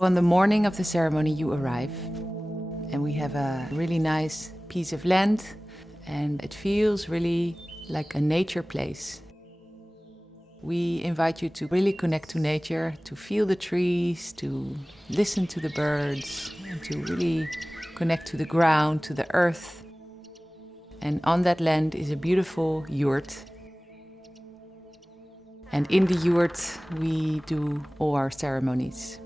On the morning of the ceremony, you arrive, and we have a really nice piece of land, and it feels really like a nature place. We invite you to really connect to nature, to feel the trees, to listen to the birds, and to really connect to the ground, to the earth. And on that land is a beautiful yurt. And in the yurt, we do all our ceremonies.